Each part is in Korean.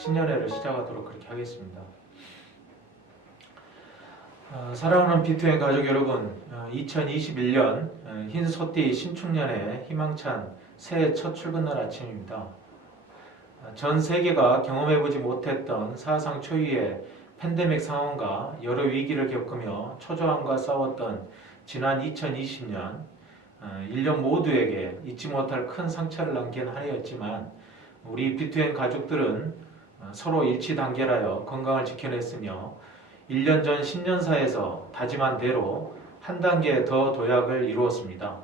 신년회를 시작하도록 그렇게 하겠습니다. 어, 사랑하는 비투의 가족 여러분, 2021년 흰 소띠 신축년의 희망찬 새해 첫 출근 날 아침입니다. 어, 전 세계가 경험해보지 못했던 사상 초유의 팬데믹 상황과 여러 위기를 겪으며 초조함과 싸웠던 지난 2020년 1년 모두에게 잊지 못할 큰 상처를 남긴 한 해였지만 우리 비투엔 가족들은 어, 서로 일치 단결하여 건강을 지켜냈으며 1년 전 신년사에서 다짐한 대로 한 단계 더 도약을 이루었습니다.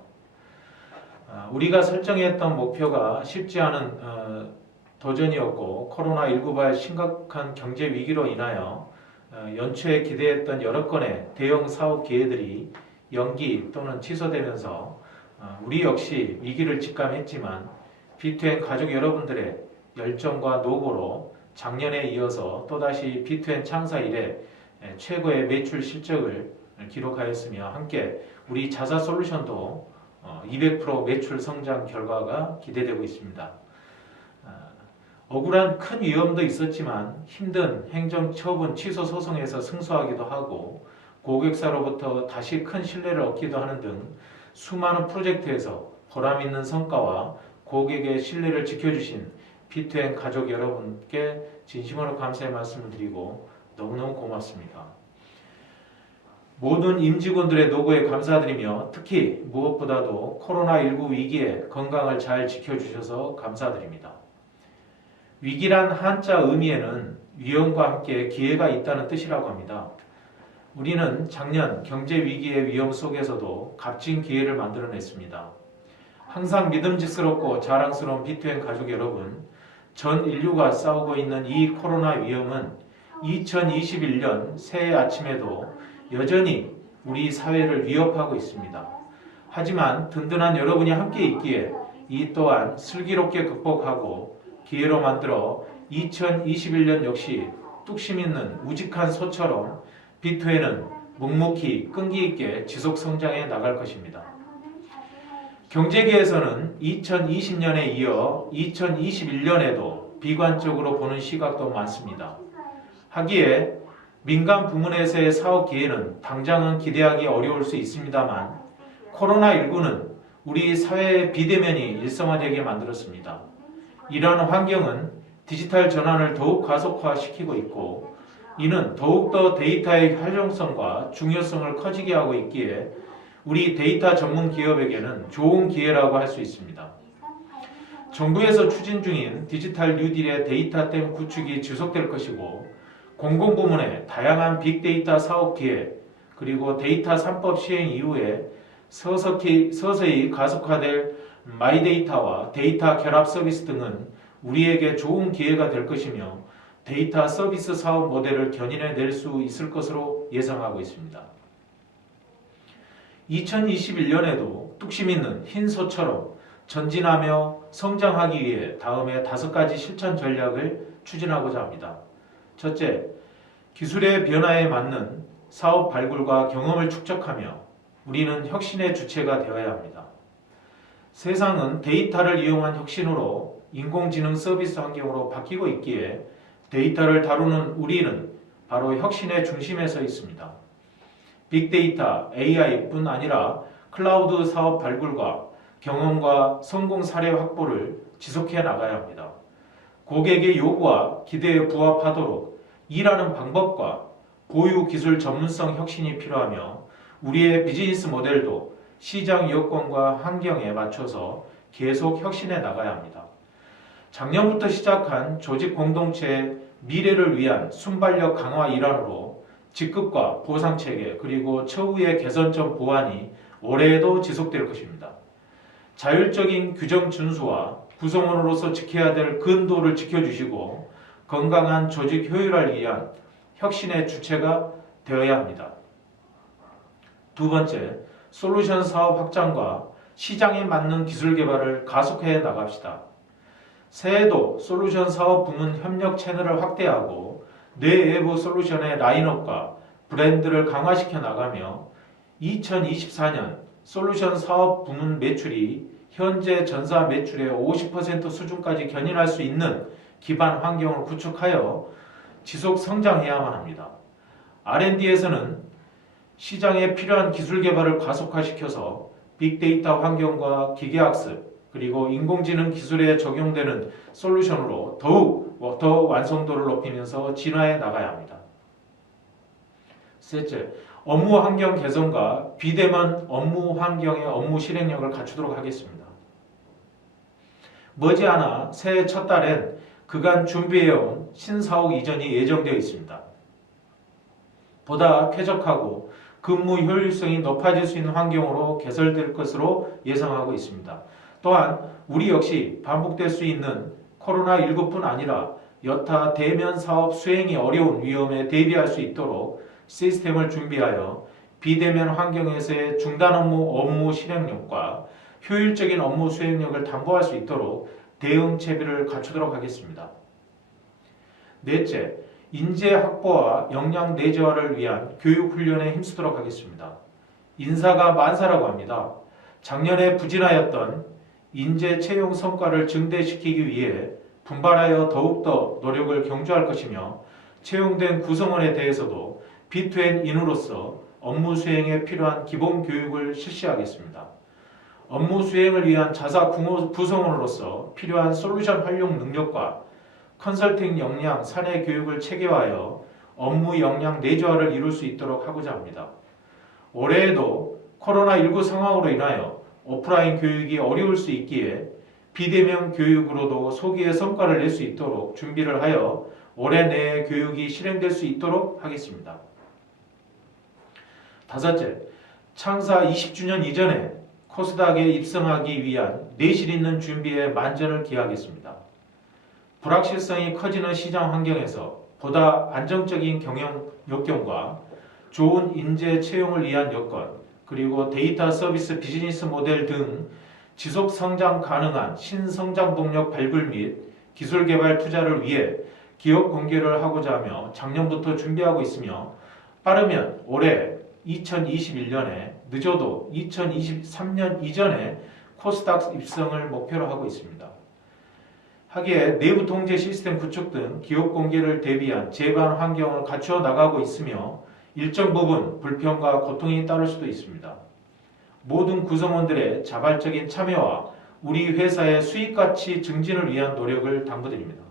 어, 우리가 설정했던 목표가 쉽지 않은 어, 도전이었고 코로나19발 심각한 경제 위기로 인하여 연초에 기대했던 여러 건의 대형 사업 기회들이 연기 또는 취소되면서 우리 역시 위기를 직감했지만 비투엔 가족 여러분들의 열정과 노고로 작년에 이어서 또다시 비투엔 창사 이래 최고의 매출 실적을 기록하였으며 함께 우리 자사 솔루션도 200% 매출 성장 결과가 기대되고 있습니다. 억울한 큰 위험도 있었지만 힘든 행정 처분 취소 소송에서 승소하기도 하고 고객사로부터 다시 큰 신뢰를 얻기도 하는 등 수많은 프로젝트에서 보람 있는 성과와 고객의 신뢰를 지켜주신 피트앤 가족 여러분께 진심으로 감사의 말씀을 드리고 너무너무 고맙습니다. 모든 임직원들의 노고에 감사드리며 특히 무엇보다도 코로나19 위기에 건강을 잘 지켜주셔서 감사드립니다. 위기란 한자 의미에는 위험과 함께 기회가 있다는 뜻이라고 합니다. 우리는 작년 경제 위기의 위험 속에서도 값진 기회를 만들어냈습니다. 항상 믿음직스럽고 자랑스러운 비트앤 가족 여러분, 전 인류가 싸우고 있는 이 코로나 위험은 2021년 새해 아침에도 여전히 우리 사회를 위협하고 있습니다. 하지만 든든한 여러분이 함께 있기에 이 또한 슬기롭게 극복하고 기회로 만들어 2021년 역시 뚝심 있는 우직한 소처럼 비트에는 묵묵히 끈기 있게 지속 성장해 나갈 것입니다. 경제계에서는 2020년에 이어 2021년에도 비관적으로 보는 시각도 많습니다. 하기에 민간 부문에서의 사업 기회는 당장은 기대하기 어려울 수 있습니다만 코로나19는 우리 사회의 비대면이 일상화되게 만들었습니다. 이러한 환경은 디지털 전환을 더욱 가속화시키고 있고 이는 더욱더 데이터의 활용성과 중요성을 커지게 하고 있기에 우리 데이터 전문 기업에게는 좋은 기회라고 할 수 있습니다. 정부에서 추진 중인 디지털 뉴딜의 데이터댐 구축이 지속될 것이고 공공부문의 다양한 빅데이터 사업 기회 그리고 데이터 3법 시행 이후에 서서히, 서서히 가속화될 마이데이터와 데이터 결합 서비스 등은 우리에게 좋은 기회가 될 것이며 데이터 서비스 사업 모델을 견인해 낼 수 있을 것으로 예상하고 있습니다. 2021년에도 뚝심 있는 흰 소처럼 전진하며 성장하기 위해 다음에 다섯 가지 실천 전략을 추진하고자 합니다. 첫째, 기술의 변화에 맞는 사업 발굴과 경험을 축적하며 우리는 혁신의 주체가 되어야 합니다. 세상은 데이터를 이용한 혁신으로 인공지능 서비스 환경으로 바뀌고 있기에 데이터를 다루는 우리는 바로 혁신의 중심에 서 있습니다. 빅데이터, AI뿐 아니라 클라우드 사업 발굴과 경험과 성공 사례 확보를 지속해 나가야 합니다. 고객의 요구와 기대에 부합하도록 일하는 방법과 보유 기술 전문성 혁신이 필요하며 우리의 비즈니스 모델도 시장 여건과 환경에 맞춰서 계속 혁신해 나가야 합니다. 작년부터 시작한 조직 공동체의 미래를 위한 순발력 강화 일환으로 직급과 보상 체계 그리고 처우의 개선점 보완이 올해에도 지속될 것입니다. 자율적인 규정 준수와 구성원으로서 지켜야 될 근도를 지켜주시고 건강한 조직 효율화를 위한 혁신의 주체가 되어야 합니다. 두 번째, 솔루션 사업 확장과 시장에 맞는 기술 개발을 가속해 나갑시다. 새해도 솔루션 사업 부문 협력 채널을 확대하고 뇌외부 솔루션의 라인업과 브랜드를 강화시켜 나가며 2024년 솔루션 사업 부문 매출이 현재 전사 매출의 50% 수준까지 견인할 수 있는 기반 환경을 구축하여 지속 성장해야만 합니다. R&D에서는 시장에 필요한 기술 개발을 가속화시켜서 빅데이터 환경과 기계학습 그리고 인공지능 기술에 적용되는 솔루션으로 더욱 더 완성도를 높이면서 진화해 나가야 합니다. 셋째, 업무 환경 개선과 비대면 업무 환경의 업무 실행력을 갖추도록 하겠습니다. 머지않아 새해 첫 달엔 그간 준비해온 신사옥 이전이 예정되어 있습니다. 보다 쾌적하고 근무 효율성이 높아질 수 있는 환경으로 개설될 것으로 예상하고 있습니다. 또한 우리 역시 반복될 수 있는 코로나19뿐 아니라 여타 대면 사업 수행이 어려운 위험에 대비할 수 있도록 시스템을 준비하여 비대면 환경에서의 중단 업무 업무 실행력과 효율적인 업무 수행력을 담보할 수 있도록 대응 체계를 갖추도록 하겠습니다. 넷째, 인재 확보와 역량 내재화를 위한 교육 훈련에 힘쓰도록 하겠습니다. 인사가 만사라고 합니다. 작년에 부진하였던 인재 채용 성과를 증대시키기 위해 분발하여 더욱더 노력을 경주할 것이며 채용된 구성원에 대해서도 B2N 인으로서 업무 수행에 필요한 기본 교육을 실시하겠습니다. 업무 수행을 위한 자사 구성원으로서 필요한 솔루션 활용 능력과 컨설팅 역량, 사내 교육을 체계화하여 업무 역량 내조화를 이룰 수 있도록 하고자 합니다. 올해에도 코로나19 상황으로 인하여 오프라인 교육이 어려울 수 있기에 비대면 교육으로도 소기의 성과를 낼 수 있도록 준비를 하여 올해 내에 교육이 실행될 수 있도록 하겠습니다. 다섯째, 창사 20주년 이전에 코스닥에 입성하기 위한 내실 있는 준비에 만전을 기하겠습니다. 불확실성이 커지는 시장 환경에서 보다 안정적인 경영 역경과 좋은 인재 채용을 위한 여건, 그리고 데이터 서비스 비즈니스 모델 등 지속 성장 가능한 신성장 동력 발굴 및 기술 개발 투자를 위해 기업 공개를 하고자 하며 작년부터 준비하고 있으며 빠르면 올해 2021년에 늦어도 2023년 이전에 코스닥 입성을 목표로 하고 있습니다. 하기에 내부 통제 시스템 구축 등 기업 공개를 대비한 제반 환경을 갖추어 나가고 있으며 일정 부분 불평과 고통이 따를 수도 있습니다. 모든 구성원들의 자발적인 참여와 우리 회사의 수익 가치 증진을 위한 노력을 당부드립니다.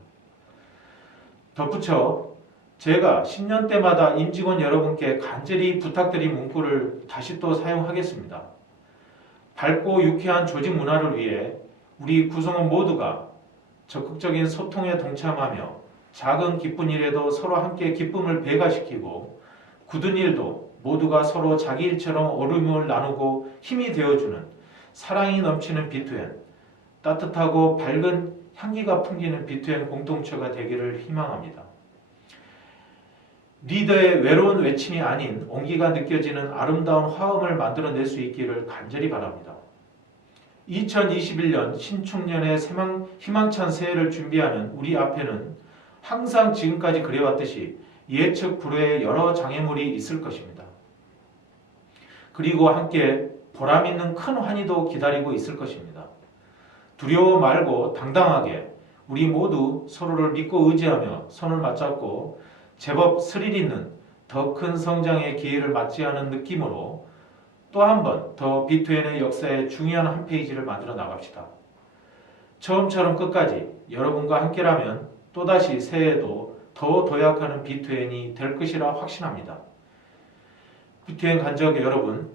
덧붙여 제가 10년 때마다 임직원 여러분께 간절히 부탁드린 문구를 다시 또 사용하겠습니다. 밝고 유쾌한 조직 문화를 위해 우리 구성원 모두가 적극적인 소통에 동참하며 작은 기쁜 일에도 서로 함께 기쁨을 배가시키고 굳은 일도 모두가 서로 자기 일처럼 어려움을 나누고 힘이 되어주는 사랑이 넘치는 비투엔 따뜻하고 밝은 향기가 풍기는 비투엔 공동체가 되기를 희망합니다. 리더의 외로운 외침이 아닌 온기가 느껴지는 아름다운 화음을 만들어낼 수 있기를 간절히 바랍니다. 2021년 신축년의 희망찬 새해를 준비하는 우리 앞에는 항상 지금까지 그래왔듯이 예측 불허의 여러 장애물이 있을 것입니다. 그리고 함께 보람 있는 큰 환희도 기다리고 있을 것입니다. 두려워 말고 당당하게 우리 모두 서로를 믿고 의지하며 손을 맞잡고 제법 스릴 있는 더 큰 성장의 기회를 않은 느낌으로 또 한 번 더 비투엔의 역사의 중요한 한 페이지를 만들어 나갑시다. 처음처럼 끝까지 여러분과 함께라면 또다시 새해에도 더 도약하는 비투엔이 될 것이라 확신합니다. 비투엔 간적 여러분,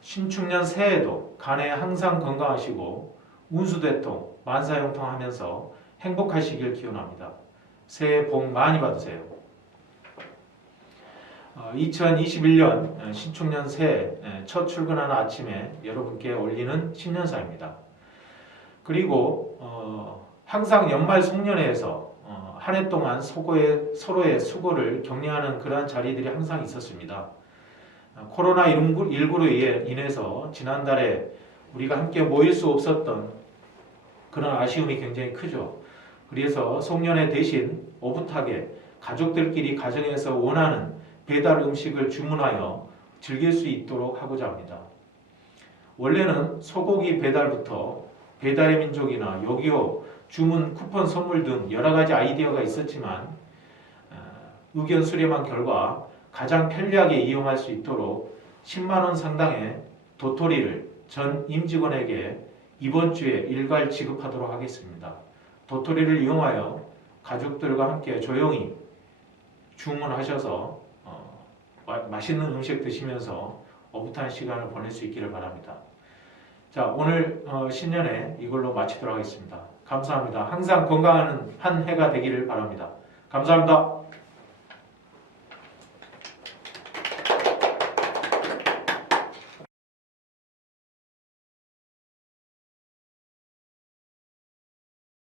신축년 새해에도 간에 항상 건강하시고 운수대통, 만사형통하면서 행복하시길 기원합니다. 새해 복 많이 받으세요. 2021년 어, 신축년 새해 첫 출근하는 아침에 여러분께 올리는 신년사입니다. 그리고 어, 항상 연말 송년회에서 어, 한 해 동안 서로의, 서로의 수고를 격려하는 그러한 자리들이 항상 있었습니다. 어, 코로나19로 인해서 지난달에 우리가 함께 모일 수 없었던 그런 아쉬움이 굉장히 크죠. 그래서 송년회 대신 오붓하게 가족들끼리 가정에서 원하는 배달 음식을 주문하여 즐길 수 있도록 하고자 합니다. 원래는 소고기 배달부터 배달의 민족이나 요기요 주문, 쿠폰, 선물 등 여러 가지 아이디어가 있었지만 어, 의견 수렴한 결과 가장 편리하게 이용할 수 있도록 10만 원 상당의 도토리를 전 임직원에게 이번 주에 일괄 지급하도록 하겠습니다. 도토리를 이용하여 가족들과 함께 조용히 주문하셔서 어, 마- 맛있는 음식 드시면서 오붓한 시간을 보낼 수 있기를 바랍니다. 자, 오늘 어, 신년에 이걸로 마치도록 하겠습니다. 감사합니다. 항상 건강한 한 해가 되기를 바랍니다. 감사합니다.